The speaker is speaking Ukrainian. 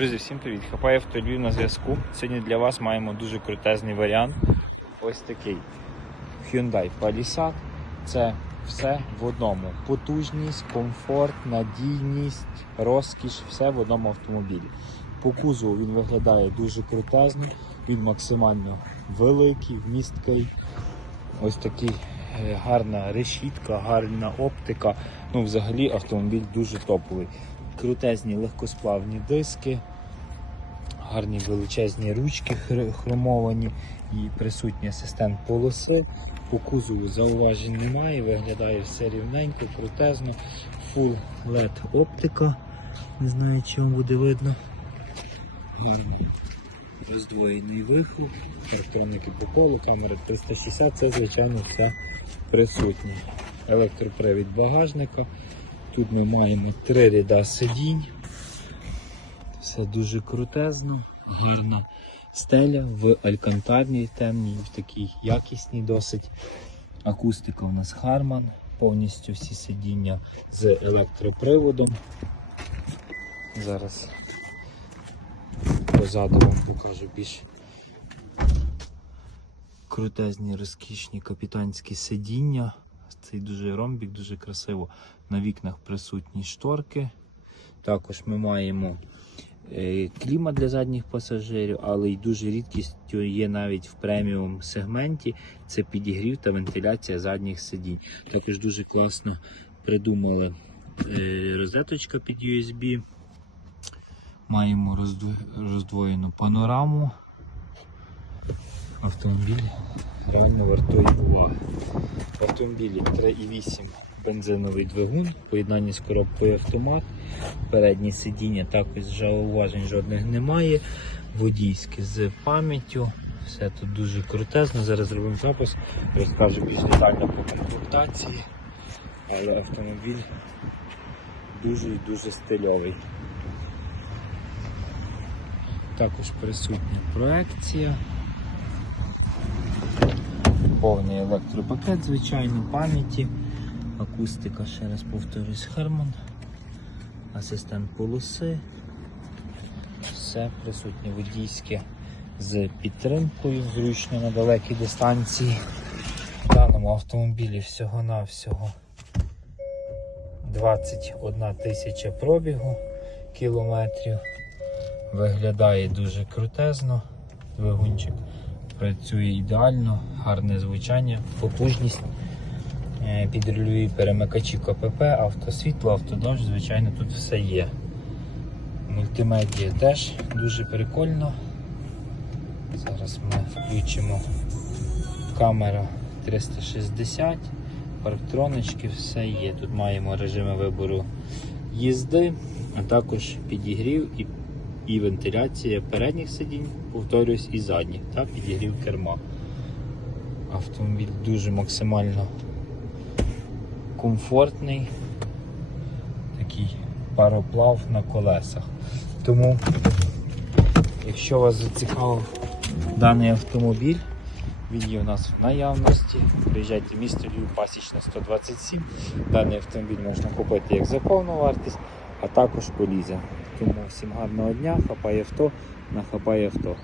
Друзі, всім привіт! Хапає автолюбів на зв'язку. Сьогодні для вас маємо дуже крутезний варіант. Ось такий Hyundai Palisade. Це все в одному. Потужність, комфорт, надійність, розкіш, все в одному автомобілі. По кузову він виглядає дуже крутезно, він максимально великий, вмісткий. Ось такий е, гарна решітка, гарна оптика. Ну, взагалі автомобіль дуже топовий. Крутезні легкосплавні диски, гарні величезні ручки хромовані і присутній асистент полоси. По кузову зауважень немає, виглядає все рівненько, крутезно. Full LED оптика. Не знаю, чи вам буде видно. Роздвоєний вихлоп, електроніки по колу, камера 360, це звичайно все присутнє. Електропривід багажника. Тут ми маємо три ряда сидінь. Все дуже крутезно, гарна стеля в алькантарній темній, в такій якісній досить. Акустика у нас Harman, повністю всі сидіння з електроприводом. Зараз позаду вам покажу більш крутезні, розкішні капітанські сидіння. Цей дуже ромбік, дуже красиво. На вікнах присутні шторки. Також ми маємо е, клімат для задніх пасажирів, але й дуже рідкістю є навіть в преміум сегменті. Це підігрів та вентиляція задніх сидінь. Також дуже класно придумали е, розеточка під USB. Маємо роздвоєну панораму. Автомобіль реально вартує уваги. В автомобілі 3,8 бензиновий двигун, поєднання з коробкою автомат. Переднє сидіння також зауважень жодних немає. Водійське з пам'яттю. Все тут дуже крутезно. Зараз зробимо запис, розкажу більш детально по комплектації. Але автомобіль дуже і дуже стильовий. Також присутня проекція. Повний електропакет, звичайно, пам'яті, акустика, ще раз повторюсь, Herman, асистент полоси, все присутнє водійське з підтримкою, зручно на далекій дистанції. В даному автомобілі всього-навсього 21 тисяча пробігу кілометрів. Виглядає дуже крутезно, двигунчик працює ідеально, гарне звучання, потужність, підрульові перемикачі КПП, автосвітло, автодощ, звичайно, тут все є. Мультимедія теж дуже прикольно. Зараз ми включимо камера 360, парктронички, все є. Тут маємо режими вибору їзди, а також підігрів і і вентиляція передніх сидінь, повторюсь, і задніх, та підігрів керма. Автомобіль дуже максимально комфортний, такий пароплав на колесах. Тому, якщо вас зацікавив даний автомобіль, він є у нас в наявності. Приїжджайте в місто Львів, Пасічна 127. Даний автомобіль можна купити як за повну вартість, а також по лізі. Тому всім гарного дня, хапай авто, на хапай авто.